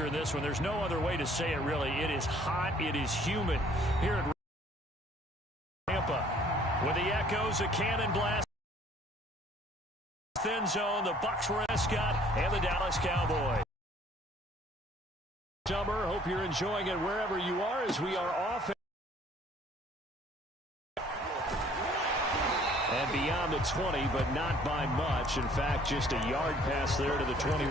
temperature in this one. There's no other way to say it, really. It is hot. It is humid here at Tampa. With the echoes, a cannon blast. Thin zone, the Bucs mascot, and the Dallas Cowboys. Summer, hope you're enjoying it wherever you are as we are off. And beyond the 20, but not by much. In fact, just a yard pass there to the 21.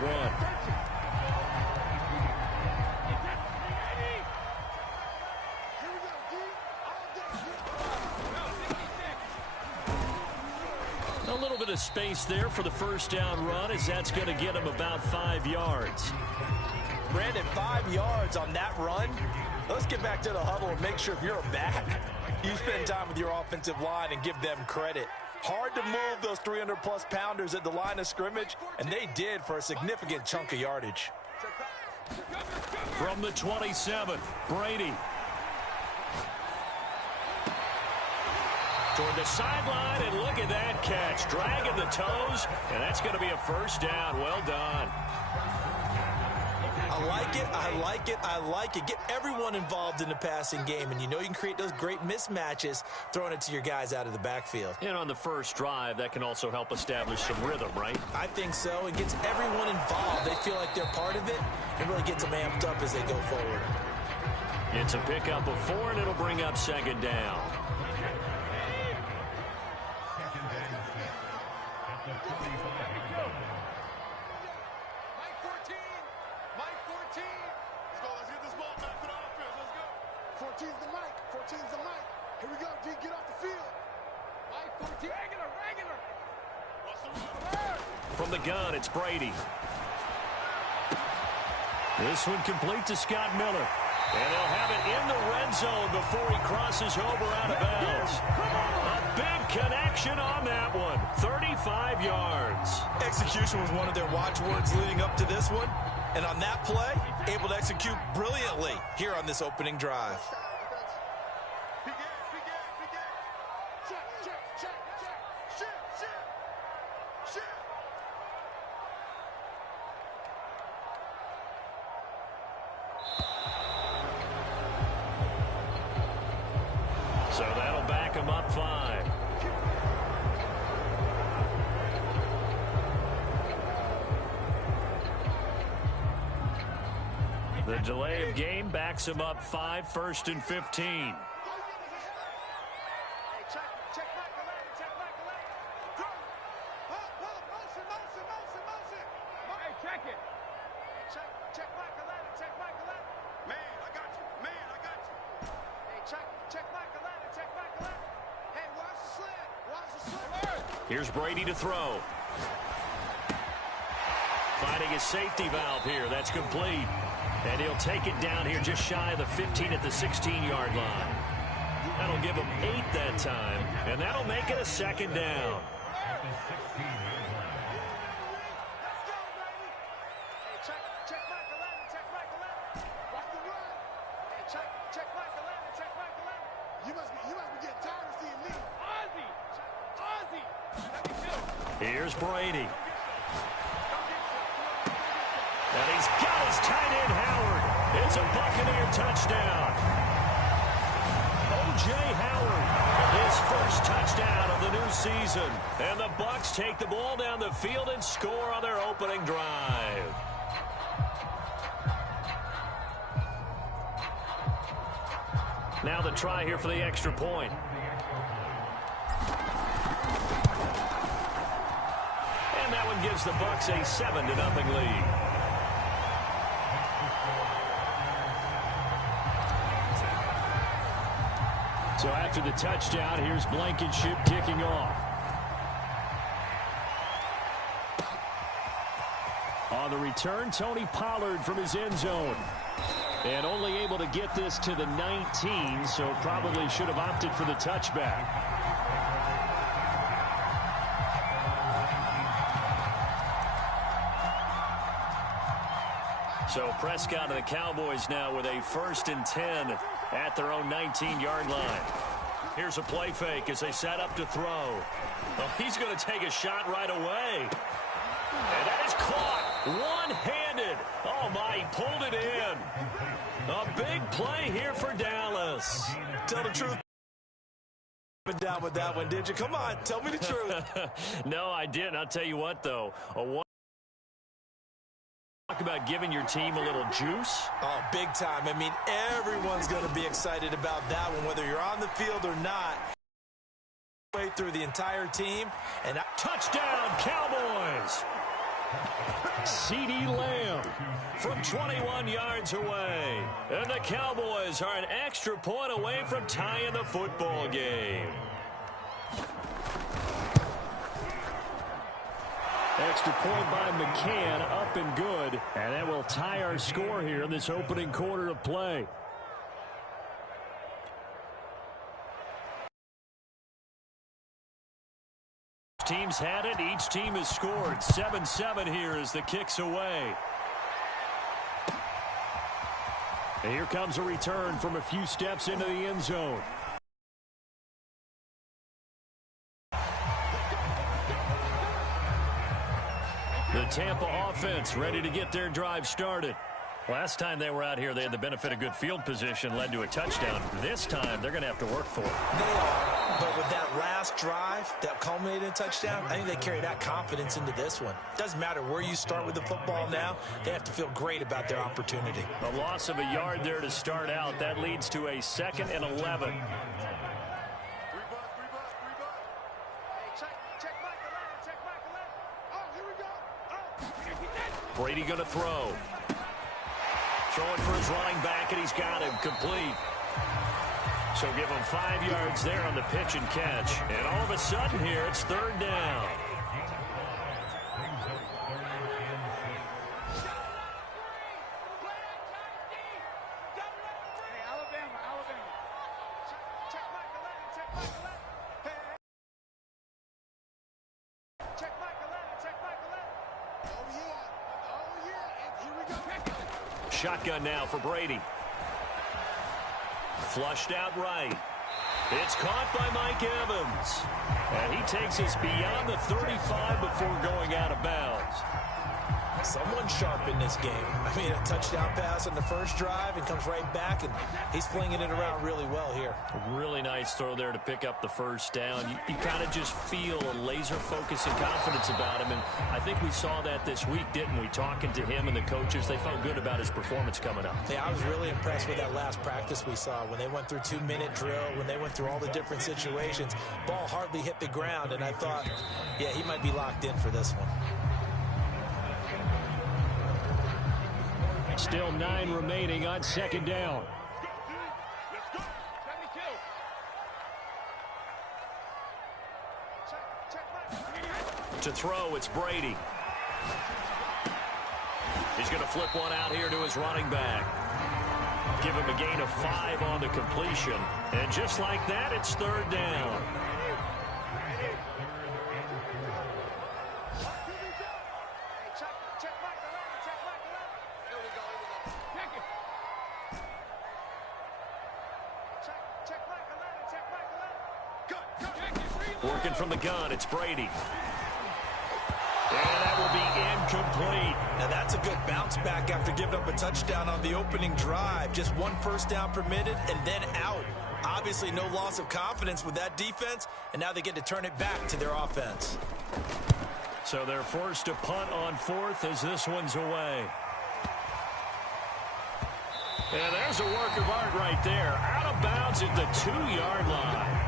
A little bit of space there for the first down run, as that's going to get him about 5 yards. Brandon, 5 yards on that run. Let's get back to the huddle and make sure if you're a back, you spend time with your offensive line and give them credit. Hard to move those 300-plus pounders at the line of scrimmage, and they did for a significant chunk of yardage. From the 27, Brady. Toward the sideline, and look at that catch. Dragging the toes, and that's going to be a first down. Well done. I like it, I like it, I like it. Get everyone involved in the passing game, and you know you can create those great mismatches throwing it to your guys out of the backfield. And on the first drive, that can also help establish some rhythm, right? I think so. It gets everyone involved. They feel like they're part of it. It really gets them amped up as they go forward. It's a pickup of 4, and it'll bring up second down. From the gun, it's Brady. This one complete to Scott Miller. And they'll have it in the red zone before he crosses over out of bounds. A big connection on that one. 35 yards. Execution was one of their watchwords leading up to this one. And on that play, able to execute brilliantly here on this opening drive. So that'll back him up 5. The delay of game backs him up 5, 1st and 15. Here's Brady to throw. Finding his safety valve here. That's complete. And he'll take it down here just shy of the 15 at the 16-yard line. That'll give him 8 that time. And that'll make it a second down. Here's Brady. And he's got his tight end, Howard. It's a Buccaneer touchdown. O.J. Howard, his first touchdown of the new season. And the Bucs take the ball down the field and score on their opening drive. Now the try here for the extra point. And that one gives the Bucs a 7-0 lead. So after the touchdown, here's Blankenship kicking off. On the return, Tony Pollard from his end zone. And only able to get this to the 19, so probably should have opted for the touchback. So Prescott and the Cowboys now with a 1st and 10 at their own 19-yard line. Here's a play fake as they set up to throw. Oh, he's going to take a shot right away. And that is caught one-handed. Oh, my, he pulled it A big play here for Dallas. Tell the truth. Down with that one, did you? Come on, tell me the truth. No, I didn't. I'll tell you what, though. Talk about giving your team a little juice. Oh, big time. I mean, everyone's going to be excited about that one, whether you're on the field or not. Way through the entire team. And touchdown, Cowboys. CeeDee Lamb from 21 yards away. And the Cowboys are an extra point away from tying the football game. Extra point by McCann, up and good. And that will tie our score here in this opening quarter of play. Teams had it. Each team has scored. 7-7 here as the kick's away. And here comes a return from a few steps into the end zone. The Tampa offense ready to get their drive started. Last time they were out here, they had the benefit of good field position, led to a touchdown. This time, they're going to have to work for it. They are, but with that last drive that culminated in a touchdown, I think they carry that confidence into this one. Doesn't matter where you start with the football now, they have to feel great about their opportunity. A loss of a yard there to start out. That leads to a 2nd and 11. Brady going to throw. Throwing for his running back, and he's got him complete. So give him 5 yards there on the pitch and catch. And all of a sudden here, it's 3rd down. Shotgun now for Brady. Flushed out right. It's caught by Mike Evans. And he takes us beyond the 35 before going out of bounds. Someone sharp in this game. I mean, a touchdown pass on the first drive and comes right back, and he's flinging it around really well here. A really nice throw there to pick up the first down. You kind of just feel a laser focus and confidence about him, and I think we saw that this week, didn't we? Talking to him and the coaches, they felt good about his performance coming up. Yeah, I was really impressed with that last practice we saw when they went through 2-minute drill, when they went through all the different situations. Ball hardly hit the ground, and I thought, yeah, he might be locked in for this one. Still 9 remaining on 2nd down. To throw, it's Brady. He's going to flip one out here to his running back. Give him a gain of 5 on the completion. And just like that, it's 3rd down. Working from the gun, it's Brady. And that will be incomplete. Now that's a good bounce back after giving up a touchdown on the opening drive. Just 1 first down permitted and then out. Obviously no loss of confidence with that defense, and now they get to turn it back to their offense. So they're forced to punt on 4th as this one's away. And there's a work of art right there. Out of bounds at the 2-yard line.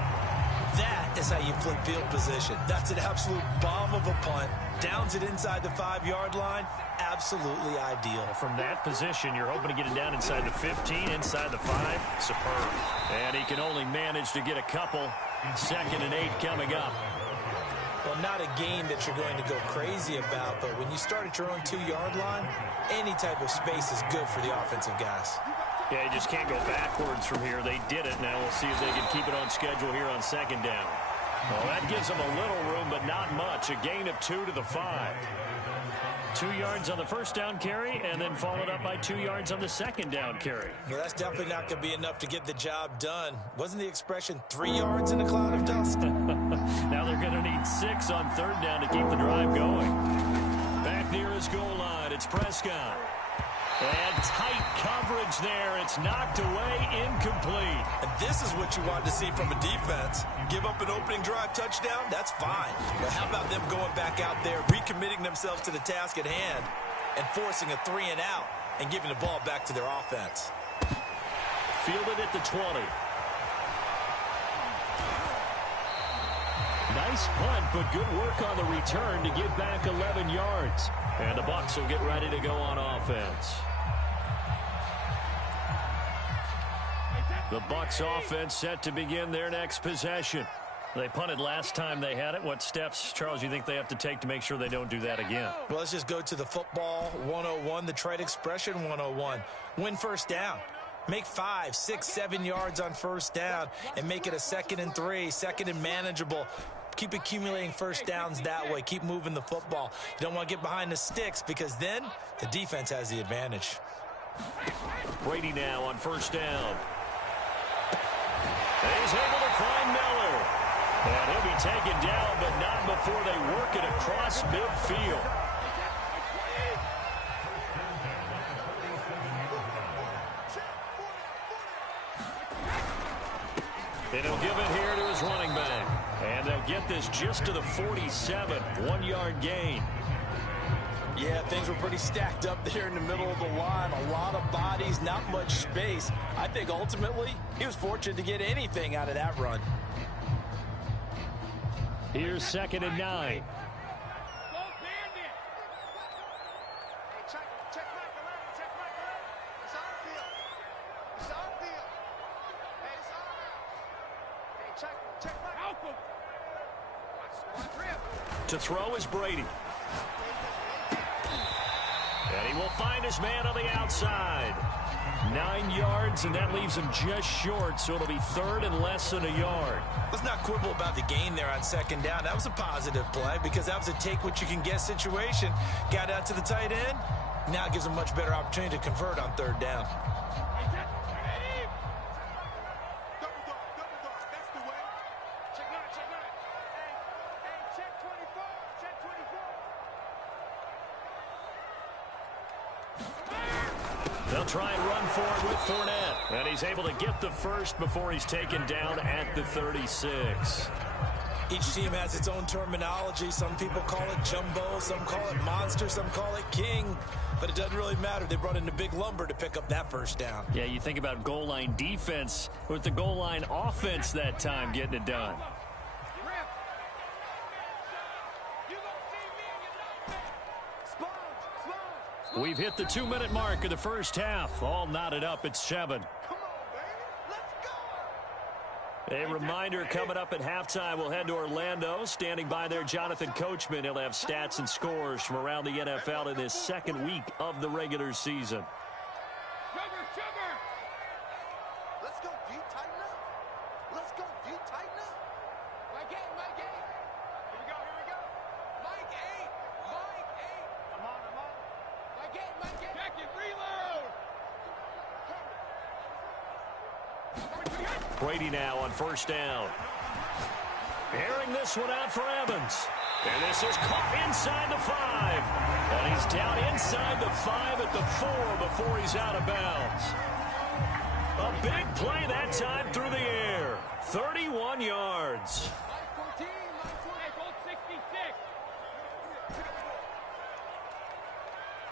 That is how you flip field position. That's an absolute bomb of a punt. Downs it inside the 5-yard line. Absolutely ideal. From that position, you're hoping to get it down inside the 15, inside the 5. Superb. And he can only manage to get a couple. 2nd and 8 coming up. Well, not a game that you're going to go crazy about, but when you start at your own 2-yard line, any type of space is good for the offensive guys. Yeah, you just can't go backwards from here. They did it. Now we'll see if they can keep it on schedule here on 2nd down. Well, that gives them a little room, but not much. A gain of 2 to the 5. 2 yards on the first down carry, and then followed up by 2 yards on the 2nd down carry. Well, that's definitely not going to be enough to get the job done. Wasn't the expression 3 yards in a cloud of dust? Now they're going to need 6 on 3rd down to keep the drive going. Back near his goal line, it's Prescott. And tight coverage there. It's knocked away, incomplete. And this is what you want to see from a defense. Give up an opening drive touchdown, that's fine. But how about them going back out there, recommitting themselves to the task at hand, and forcing a 3 and out, and giving the ball back to their offense. Fielded at the 20. Nice punt, but good work on the return to give back 11 yards. And the Bucs will get ready to go on offense. The Bucs offense set to begin their next possession. They punted last time they had it. What steps, Charles, you think they have to take to make sure they don't do that again? Well, let's just go to the football 101, the trade expression 101. Win first down. Make 5, 6, 7 yards on first down and make it a 2nd and 3, 2nd and manageable. Keep accumulating first downs that way. Keep moving the football. You don't want to get behind the sticks because then the defense has the advantage. Brady now on first down. And he's able to find Miller. And he'll be taken down, but not before they work it across midfield. And he'll give it here to his running back. And they'll get this just to the 47, 1-yard gain. Yeah, things were pretty stacked up there in the middle of the line. A lot of bodies, not much space. I think ultimately he was fortunate to get anything out of that run. Here's 2nd and 9. To throw is Brady. And he will find his man on the outside. 9 yards, and that leaves him just short, so it'll be 3rd and less than a yard. Let's not quibble about the gain there on 2nd down. That was a positive play because that was a take-what-you-can-get situation. Got out to the tight end. Now it gives him a much better opportunity to convert on 3rd down. They'll try and run forward with Fournette. And he's able to get the first before he's taken down at the 36. Each team has its own terminology. Some people call it jumbo, some call it monster, some call it king. But it doesn't really matter. They brought in the big lumber to pick up that first down. Yeah, you think about goal line defense with the goal line offense that time getting it done. We've hit the 2-minute mark of the first half. All knotted up at 7. A reminder coming up at halftime. We'll head to Orlando. Standing by there, Jonathan Coachman. He'll have stats and scores from around the NFL in this 2nd week of the regular season. Let's go, D. Tighten up. Let's go, D. Tighten up. Mike 8. Here we go. Mike 8. I'm on. Mike 8. Check it, reload. Brady now on first down. Airing this one out for Evans. And this is caught inside the 5. And he's down inside the 5 at the 4 before he's out of bounds. A big play that time through the air. 31 yards. Mike 14. Hold 66.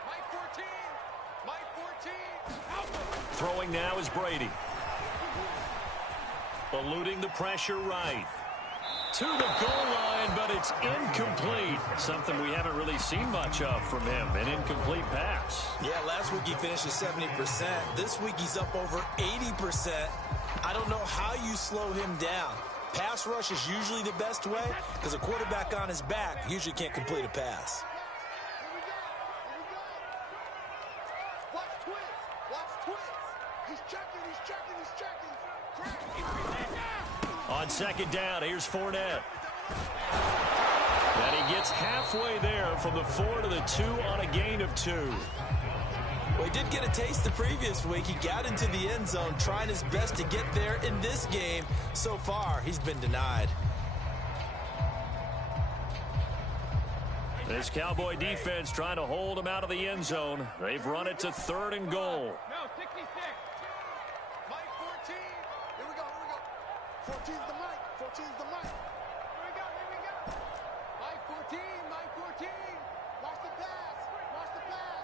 Mike 14. Throwing now is Brady. Eluding the pressure right. To the goal line, but it's incomplete. Something we haven't really seen much of from him, an incomplete pass. Yeah, last week he finished at 70%. This week he's up over 80%. I don't know how you slow him down. Pass rush is usually the best way because a quarterback on his back usually can't complete a pass. Watch twist. He's checking. On 2nd down, here's Fournette. And he gets halfway there from the 4 to the 2 on a gain of 2. Well, he did get a taste the previous week. He got into the end zone trying his best to get there in this game. So far, he's been denied. This Cowboy defense trying to hold him out of the end zone. They've run it to 3rd and goal. No, 66. Mike 14. Here we go, here we go. 14's the Mike. 14's the Mike. Here we go, here we go. Mike 14, Mike 14. Watch the pass. Watch the pass.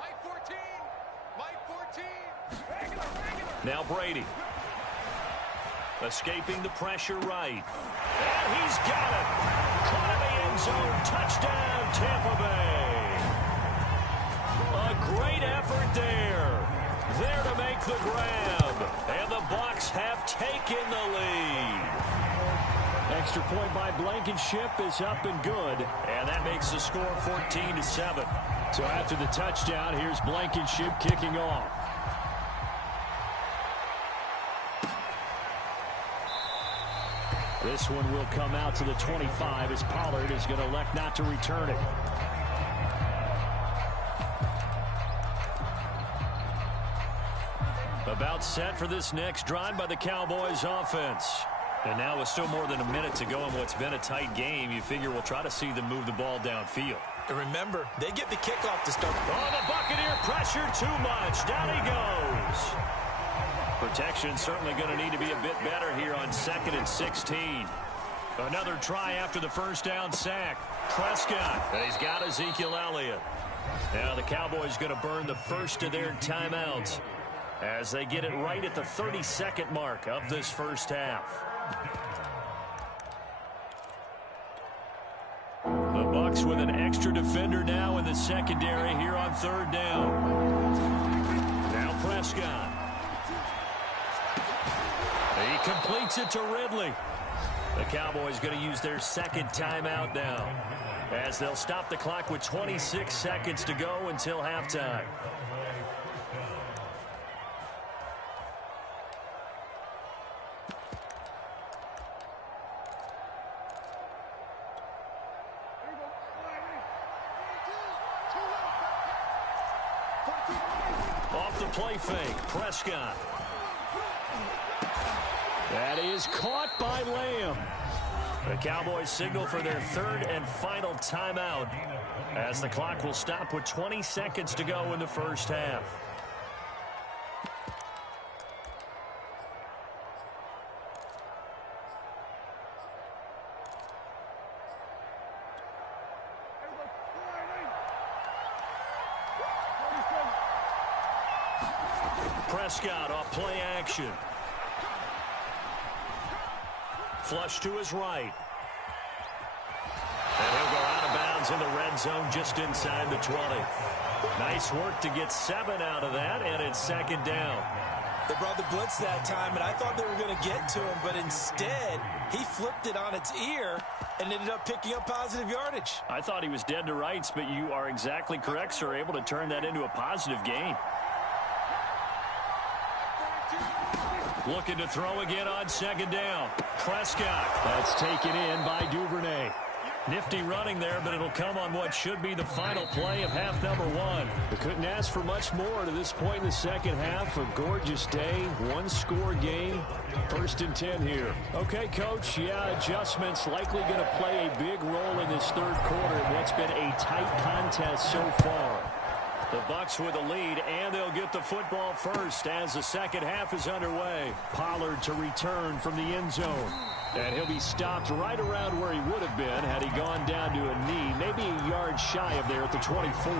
Mike 14. Mike 14. Regular, regular. Now Brady. Escaping the pressure right. And he's got it. Caught in the end zone. Touchdown, Tampa Bay. A great effort there. There to make the grab. And the Bucs have taken the lead. Extra point by Blankenship is up and good. And that makes the score 14-7. So after the touchdown, here's Blankenship kicking off. This one will come out to the 25 as Pollard is going to elect not to return it. About set for this next drive by the Cowboys offense. And now with still more than a minute to go in what's been a tight game, you figure we'll try to see them move the ball downfield. And remember, they get the kickoff to start. Oh, the Buccaneer pressure too much. Down he goes. Protection certainly going to need to be a bit better here on 2nd and 16. Another try after the first down sack. Prescott, and he's got Ezekiel Elliott. Now the Cowboys going to burn the first of their timeouts as they get it right at the 32nd mark of this first half. The Bucs with an extra defender now in the secondary here on 3rd down. Now Prescott. He completes it to Ridley. The Cowboys going to use their 2nd timeout now as they'll stop the clock with 26 seconds to go until halftime. Off the play fake, Prescott. That is caught by Lamb. The Cowboys signal for their 3rd and final timeout as the clock will stop with 20 seconds to go in the first half. Prescott off play action. Flush to his right. And he'll go out of bounds in the red zone just inside the 20. Nice work to get 7 out of that, and it's 2nd down. They brought the blitz that time, and I thought they were going to get to him, but instead, he flipped it on its ear and ended up picking up positive yardage. I thought he was dead to rights, but you are exactly correct, sir, able to turn that into a positive gain. Looking to throw again on 2nd down. Prescott. That's taken in by Duvernay. Nifty running there, but it'll come on what should be the final play of half number 1. They couldn't ask for much more to this point in the second half. A gorgeous day, 1-score game. 1st and 10 here. Okay, Coach, yeah, adjustments likely going to play a big role in this 3rd quarter in what's been a tight contest so far. The Bucs with a lead, and they'll get the football first as the second half is underway. Pollard to return from the end zone. And he'll be stopped right around where he would have been had he gone down to a knee, maybe a yard shy of there at the 24.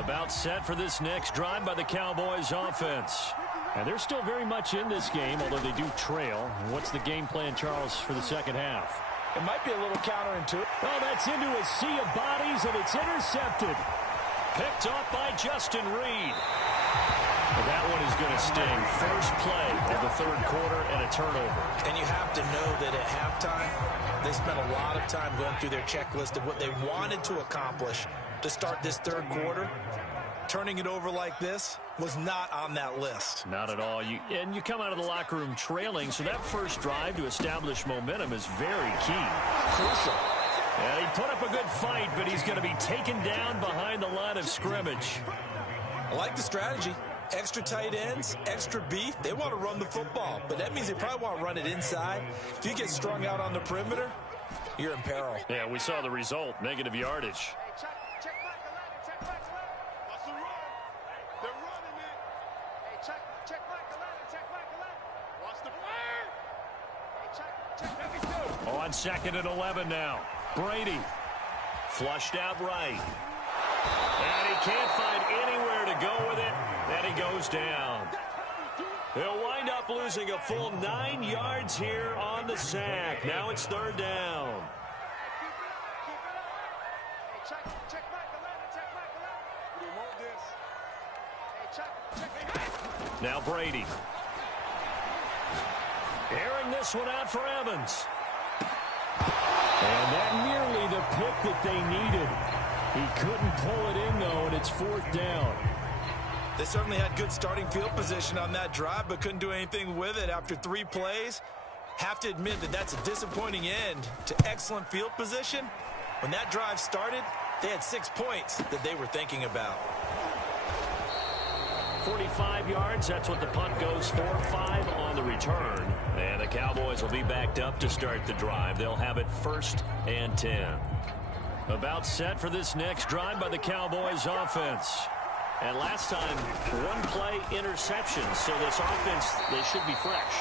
About set for this next drive by the Cowboys offense. And they're still very much in this game, although they do trail. What's the game plan, Charles, for the second half? It might be a little counterintuitive. Oh, that's into a sea of bodies, and it's intercepted. Picked off by Justin Reed. And that one is going to sting. First play of the 3rd quarter and a turnover. And you have to know that at halftime, they spent a lot of time going through their checklist of what they wanted to accomplish to start this 3rd quarter. Turning it over like this was not on that list. Not at all. You come out of the locker room trailing, so that first drive to establish momentum is very key. Crucial. And he put up a good fight, but he's going to be taken down behind the line of scrimmage. I like the strategy. Extra tight ends, extra beef, they want to run the football. But that means they probably want to run it inside. If you get strung out on the perimeter, you're in peril. Yeah, we saw the result, negative yardage. Check back 11, check back 11. What's the run? They're running it. Hey, check back 11, check back 11. What's the play? Hey, check 52. On 2nd and 11 now. Brady flushed out right. And he can't find anywhere to go with it. And he goes down. He'll wind up losing a full 9 yards here on the sack. Now it's 3rd down. Check back 11, check back 11. We want this. Hey, check. Now Brady. Airing this one out for Evans. And that nearly the pick that they needed. He couldn't pull it in, though, and it's 4th down. They certainly had good starting field position on that drive, but couldn't do anything with it after 3 plays. Have to admit that that's a disappointing end to excellent field position. When that drive started, they had 6 points that they were thinking about. 45 yards, that's what the punt goes for. 5 on the return. And the Cowboys will be backed up to start the drive. They'll have it 1st and 10. About set for this next drive by the Cowboys offense. And last time, 1-play interception. So this offense, they should be fresh.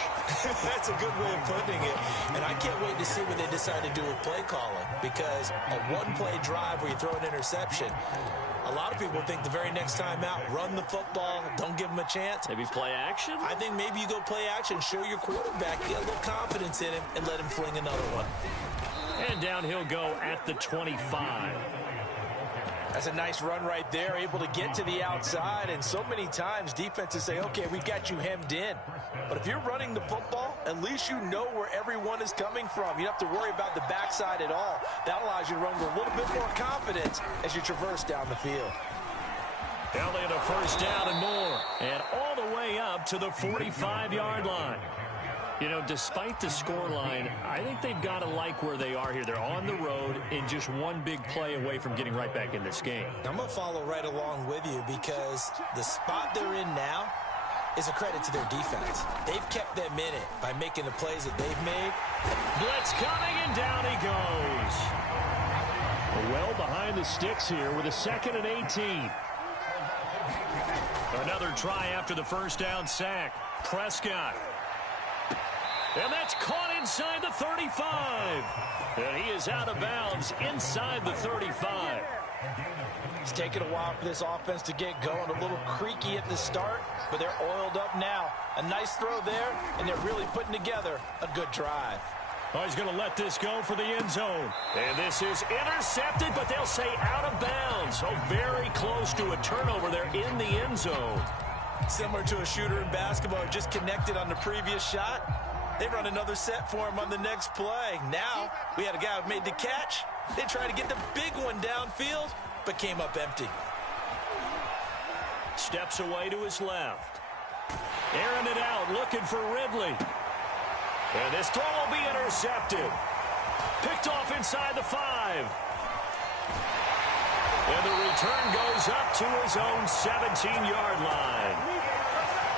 That's a good way of putting it. And I can't wait to see what they decide to do with play calling. Because a 1-play drive where you throw an interception, a lot of people think the very next time out, run the football, don't give them a chance. Maybe play action? I think maybe you go play action, show your quarterback, get a little confidence in him, and let him fling another one. And down he'll go at the 25. That's a nice run right there, able to get to the outside. And so many times defenses say, okay, we got you hemmed in. But if you're running the football, at least you know where everyone is coming from. You don't have to worry about the backside at all. That allows you to run with a little bit more confidence as you traverse down the field. Elliott a 1st down and more. And all the way up to the 45-yard line. You know, despite the scoreline, I think they've got to like where they are here. They're on the road and just one big play away from getting right back in this game. I'm going to follow right along with you because the spot they're in now is a credit to their defense. They've kept them in it by making the plays that they've made. Blitz coming, and down he goes. Well behind the sticks here with a 2nd and 18. Another try after the 1st down sack. Prescott. And that's caught inside the 35. And he is out of bounds inside the 35. It's taken a while for this offense to get going. A little creaky at the start, but they're oiled up now. A nice throw there, and they're really putting together a good drive. Oh, he's going to let this go for the end zone. And this is intercepted, but they'll say out of bounds. Oh, very close to a turnover there in the end zone. Similar to a shooter in basketball, just connected on the previous shot. They run another set for him on the next play. Now, we had a guy who made the catch. They tried to get the big one downfield, but came up empty. Steps away to his left. Airing it out, looking for Ridley. And this throw will be intercepted. Picked off inside the 5. And the return goes up to his own 17-yard line.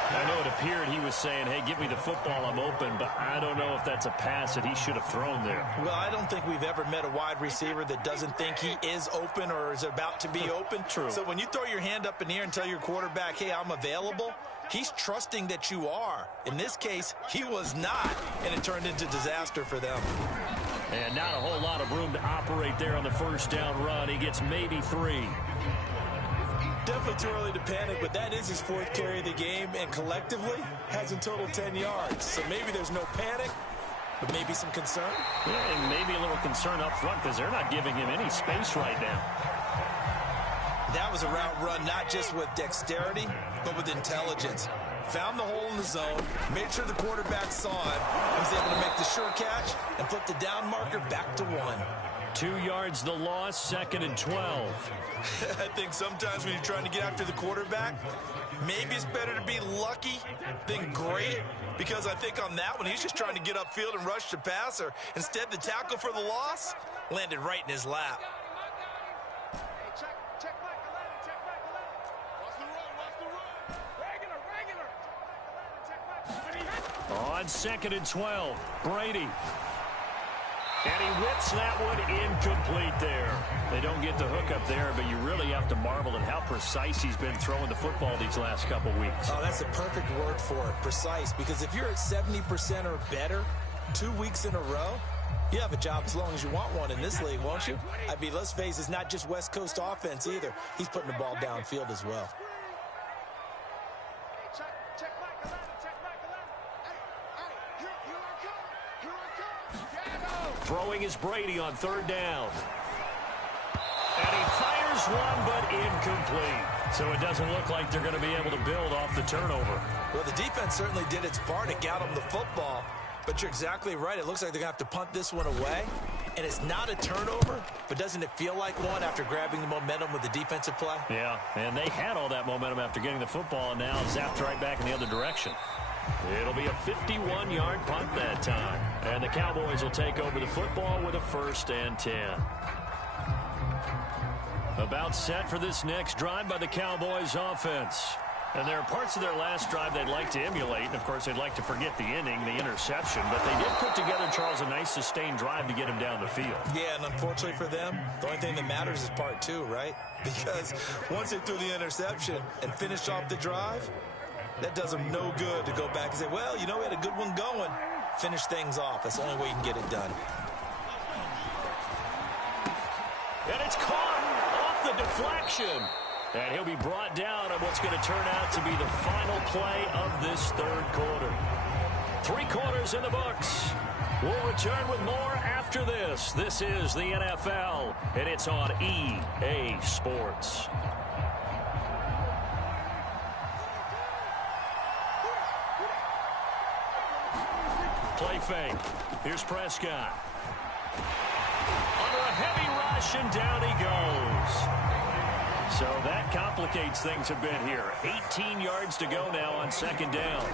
I know it appeared he was saying, hey, give me the football, I'm open, but I don't know if that's a pass that he should have thrown there. Well, I don't think we've ever met a wide receiver that doesn't think he is open or is about to be open. True. So when you throw your hand up in the air and tell your quarterback, hey, I'm available, he's trusting that you are. In this case, he was not, and it turned into disaster for them. And not a whole lot of room to operate there on the 1st down run. He gets maybe 3. Definitely too early to panic, but that is his 4th carry of the game, and collectively has in total 10 yards. So maybe there's no panic, but maybe some concern. Yeah, and maybe a little concern up front because they're not giving him any space right now. That was a route run not just with dexterity, but with intelligence. Found the hole in the zone, made sure the quarterback saw it, and was able to make the sure catch and flip the down marker back to 1. 2 yards the loss, 2nd and 12. I think sometimes when you're trying to get after the quarterback, maybe it's better to be lucky than great, because I think on that one, he's just trying to get upfield and rush the passer. Instead, the tackle for the loss landed right in his lap. Hey, check back 11, check back 11. What's the run? What's the run? Bring it On 2nd and 12, Brady. And he whips that one incomplete there. They don't get the hook up there, but you really have to marvel at how precise he's been throwing the football these last couple weeks. Oh, that's a perfect word for it, precise. Because if you're at 70% or better 2 weeks in a row, you have a job as long as you want one in this league, won't you? I mean, let's face it, it's not just West Coast offense either. He's putting the ball downfield as well. Throwing is Brady on 3rd down. And he fires one, but incomplete. So it doesn't look like they're going to be able to build off the turnover. Well, the defense certainly did its part to get them the football. But you're exactly right. It looks like they're going to have to punt this one away. And it's not a turnover, but doesn't it feel like one after grabbing the momentum with the defensive play? Yeah, and they had all that momentum after getting the football, and now zapped right back in the other direction. It'll be a 51-yard punt that time. And the Cowboys will take over the football with a 1st and 10. About set for this next drive by the Cowboys offense. And there are parts of their last drive they'd like to emulate. And, of course, they'd like to forget the inning, the interception. But they did put together, Charles, a nice sustained drive to get him down the field. Yeah, and unfortunately for them, the only thing that matters is part 2, right? Because once they threw the interception and finished off the drive, that does them no good to go back and say, well, you know, we had a good one going. Finish things off. That's the only way you can get it done. And it's caught off the deflection. And he'll be brought down on what's going to turn out to be the final play of this 3rd quarter. 3 quarters in the books. We'll return with more after this. This is the NFL, and it's on EA Sports. Play fake. Here's Prescott. Under a heavy rush, and down he goes. So that complicates things a bit here. 18 yards to go now on 2nd down.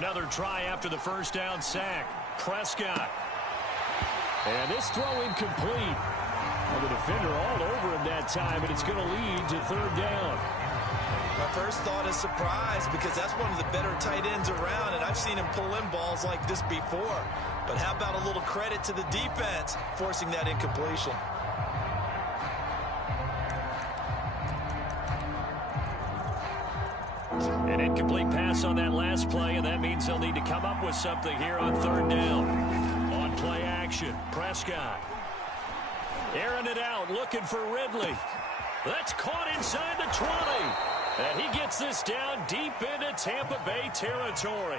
Another try after the 1st down sack. Prescott. And this throw incomplete. Well, the defender all over him that time, and it's going to lead to 3rd down. My first thought is surprise, because that's one of the better tight ends around, and I've seen him pull in balls like this before. But how about a little credit to the defense forcing that incompletion? An incomplete pass on that last play, and that means they'll need to come up with something here on 3rd down. On play action, Prescott. Airing it out, looking for Ridley. That's caught inside the 20. And he gets this down deep into Tampa Bay territory.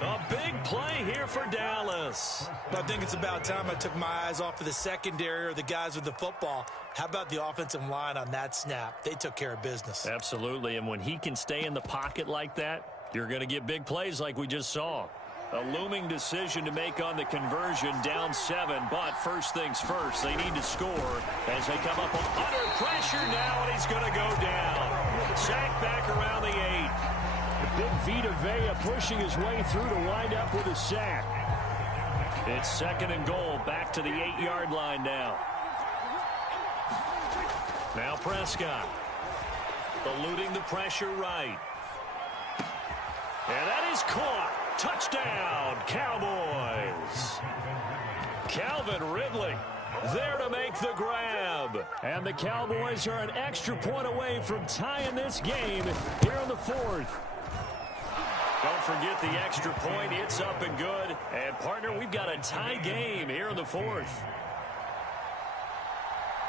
A big play here for Dallas. I think it's about time I took my eyes off of the secondary or the guys with the football. How about the offensive line on that snap? They took care of business. Absolutely, and when he can stay in the pocket like that, you're going to get big plays like we just saw. A looming decision to make on the conversion, down 7, but first things first, they need to score as they come up under pressure now, and he's going to go down. Sacked back around the 8. The big Vita Vea pushing his way through to wind up with a sack. It's 2nd and goal, back to the 8-yard line now. Now Prescott, eluding the pressure right. And that is caught. Touchdown, Cowboys. Calvin Ridley there to make the grab. And the Cowboys are an extra point away from tying this game here in the 4th. Don't forget the extra point. It's up and good. And, partner, we've got a tie game here in the 4th.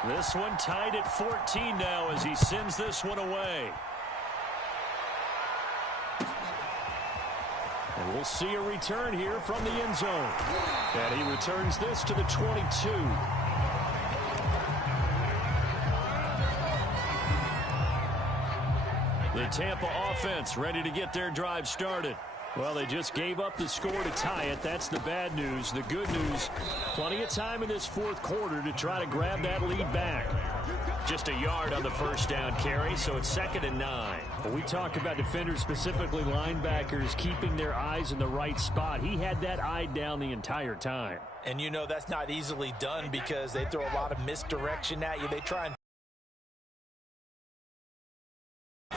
This one tied at 14 now as he sends this one away. And we'll see a return here from the end zone. And he returns this to the 22. The Tampa offense ready to get their drive started. Well, they just gave up the score to tie it. That's the bad news. The good news, plenty of time in this 4th quarter to try to grab that lead back. Just a yard on the first down carry, so it's 2nd and 9. When we talk about defenders, specifically linebackers, keeping their eyes in the right spot, he had that eye down the entire time. And you know that's not easily done because they throw a lot of misdirection at you. They try and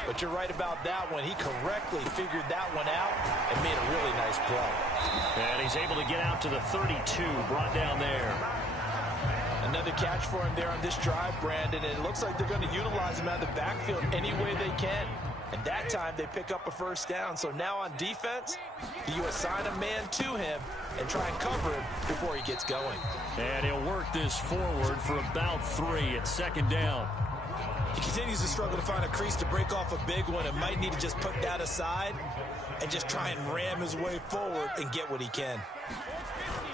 But you're right about that one. He correctly figured that one out and made a really nice play. And he's able to get out to the 32, brought down there. Another catch for him there on this drive, Brandon. And it looks like they're going to utilize him out of the backfield any way they can. And that time they pick up a first down. So now on defense, you assign a man to him and try and cover him before he gets going. And he'll work this forward for about 3 at second down. He continues to struggle to find a crease to break off a big one and might need to just put that aside and just try and ram his way forward and get what he can.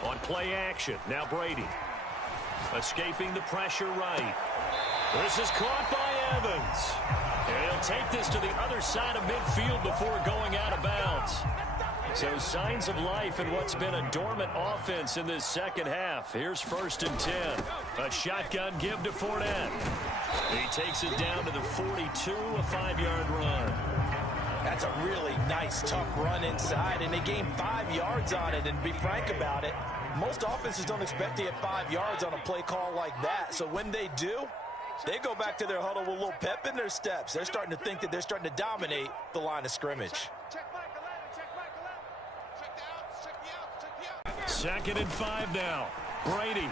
On play action, now Brady. Escaping the pressure right. This is caught by Evans. And he'll take this to the other side of midfield before going out of bounds. So signs of life in what's been a dormant offense in this second half. Here's 1st and 10. A shotgun give to Fournette. He takes it down to the 42, a 5-yard run. That's a really nice, tough run inside, and they gained 5 yards on it. And to be frank about it, most offenses don't expect to get 5 yards on a play call like that. So when they do, they go back to their huddle with a little pep in their steps. They're starting to think that they're starting to dominate the line of scrimmage. 2nd and 5 now. Brady.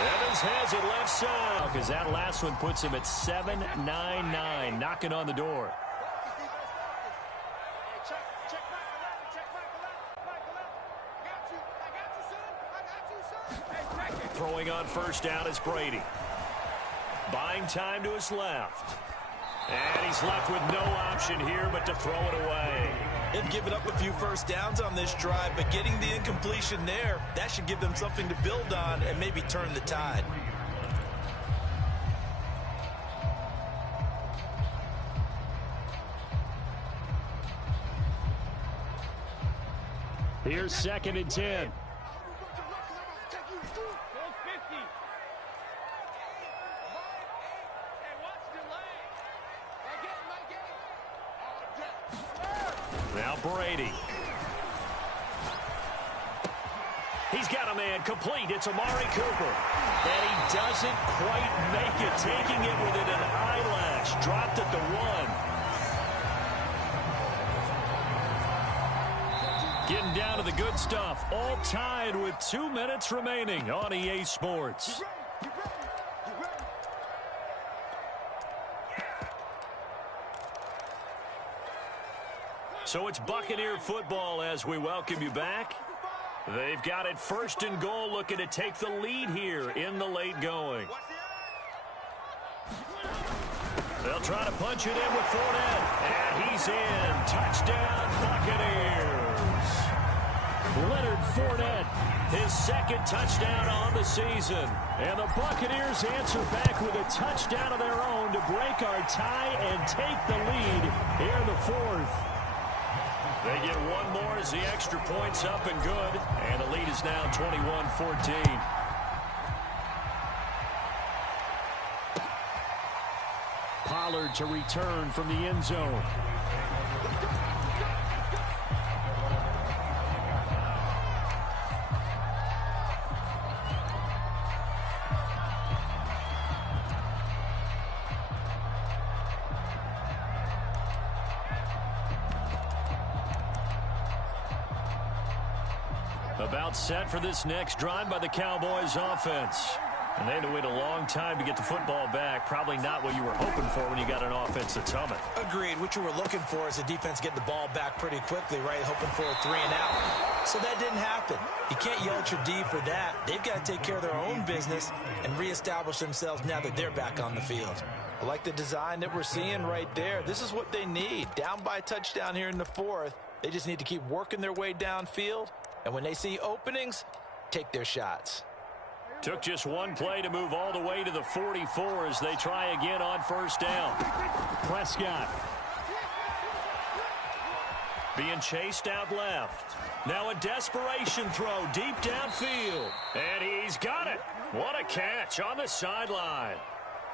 Evans has it left side because that last one puts him at 7-9-9, knocking on the door. Throwing on 1st down is Brady. Buying time to his left. And he's left with no option here but to throw it away. They've given up a few first downs on this drive, but getting the incompletion there, that should give them something to build on and maybe turn the tide. Here's 2nd and 10. Now Brady. He's got a man complete. It's Amari Cooper. And he doesn't quite make it. Taking it within an eyelash. Dropped at the 1. Getting down to the good stuff. All tied with 2 minutes remaining on EA Sports. So it's Buccaneer football as we welcome you back. They've got it 1st and goal, looking to take the lead here in the late going. They'll try to punch it in with Fournette. And he's in. Touchdown, Buccaneers. Leonard Fournette, his 2nd touchdown on the season. And the Buccaneers answer back with a touchdown of their own to break our tie and take the lead here in the 4th. They get one more as the extra point's up and good. And the lead is now 21-14. Pollard to return from the end zone. About set for this next drive by the Cowboys offense. And they had to wait a long time to get the football back. Probably not what you were hoping for when you got an offense that's humming. Agreed. What you were looking for is the defense getting the ball back pretty quickly, right? Hoping for a 3 and out. So that didn't happen. You can't yell at your D for that. They've got to take care of their own business and reestablish themselves now that they're back on the field. I like the design that we're seeing right there. This is what they need. Down by a touchdown here in the 4th. They just need to keep working their way downfield. And when they see openings, take their shots. Took just one play to move all the way to the 44 as they try again on 1st down. Prescott being chased out left. Now a desperation throw deep downfield. And he's got it. What a catch on the sideline.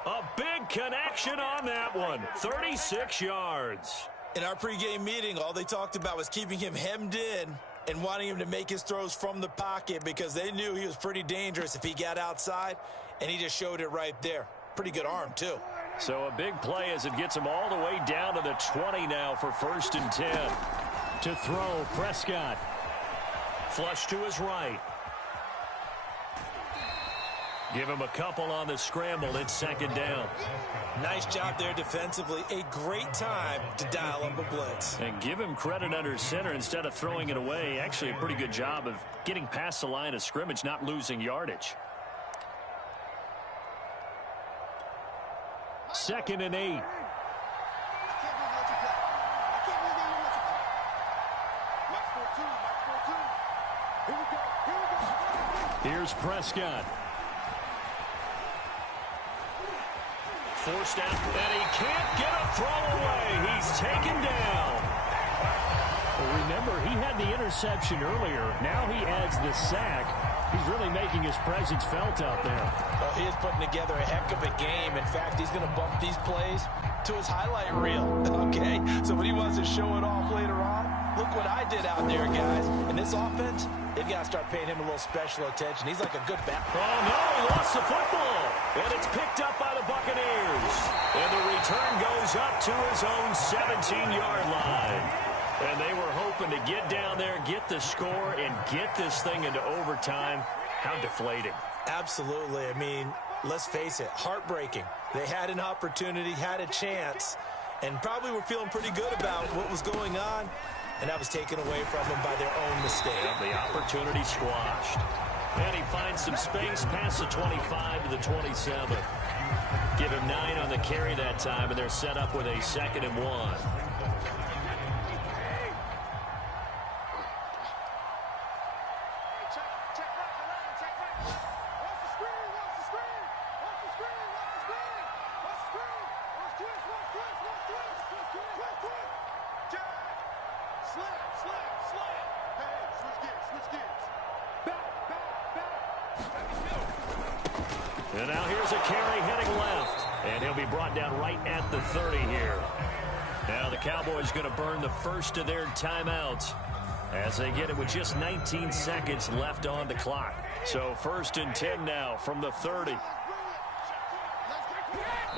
A big connection on that one. 36 yards. In our pregame meeting, all they talked about was keeping him hemmed in and wanting him to make his throws from the pocket because they knew he was pretty dangerous if he got outside, and he just showed it right there. Pretty good arm, too. So a big play as it gets him all the way down to the 20 now for 1st and 10. To throw, Prescott. Flush to his right. Give him a couple on the scramble. It's 2nd down. Nice job there defensively. A great time to dial up a blitz. And give him credit under center instead of throwing it away. Actually a pretty good job of getting past the line of scrimmage, not losing yardage. 2nd and 8. Here's Prescott. Forced out, and he can't get a throw away. He's taken down. Well, remember, he had the interception earlier. Now he adds the sack. He's really making his presence felt out there. Well, he is putting together a heck of a game. In fact, he's going to bump these plays to his highlight reel. Okay, so when he wants to show it off later on, look what I did out there, guys. In this offense, they've got to start paying him a little special attention. He's like a good back. Oh, no, he lost the football. And it's picked up by the Buccaneers. And the return goes up to his own 17-yard line. And they were hoping to get down there, get the score, and get this thing into overtime. How deflating. Absolutely. I mean, let's face it, heartbreaking. They had an opportunity, had a chance, and probably were feeling pretty good about what was going on. And that was taken away from them by their own mistake. The opportunity squashed. And he finds some space past the 25 to the 27. Give him 9 on the carry that time, and they're set up with a 2nd and 1. And now here's a carry heading left. And he'll be brought down right at the 30 here. Now the Cowboys going to burn the first of their timeouts as they get it with just 19 seconds left on the clock. So 1st and 10 now from the 30.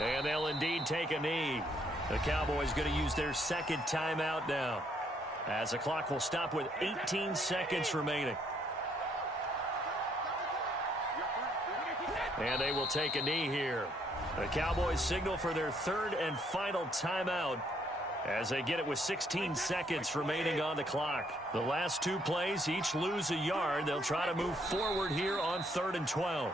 And they'll indeed take a knee. The Cowboys going to use their 2nd timeout now, as the clock will stop with 18 seconds remaining. And they will take a knee here. The Cowboys signal for their 3rd and final timeout as they get it with 16 seconds remaining on the clock. The last 2 plays each lose a yard. They'll try to move forward here on 3rd and 12.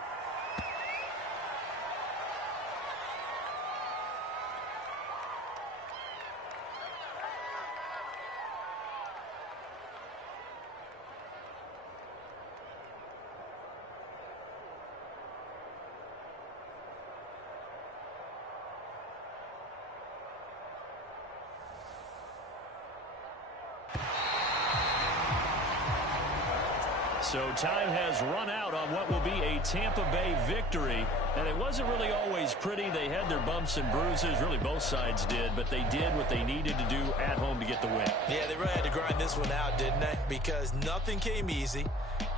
So time has run out on what will be a Tampa Bay victory. And it wasn't really always pretty. They had their bumps and bruises. Really, both sides did. But they did what they needed to do at home to get the win. Yeah, they really had to grind this one out, didn't they? Because nothing came easy.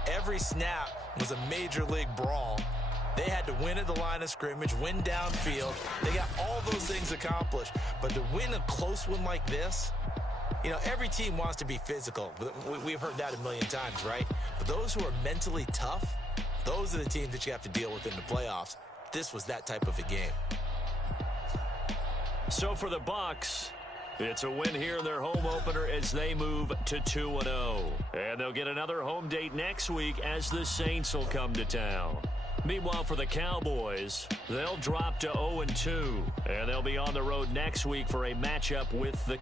Every snap was a major league brawl. They had to win at the line of scrimmage, win downfield. They got all those things accomplished. But to win a close one like this, you know, every team wants to be physical. We've heard that a million times, right? But those who are mentally tough, those are the teams that you have to deal with in the playoffs. This was that type of a game. So for the Bucs, it's a win here in their home opener as they move to 2-0. And they'll get another home date next week as the Saints will come to town. Meanwhile, for the Cowboys, they'll drop to 0-2. And they'll be on the road next week for a matchup with the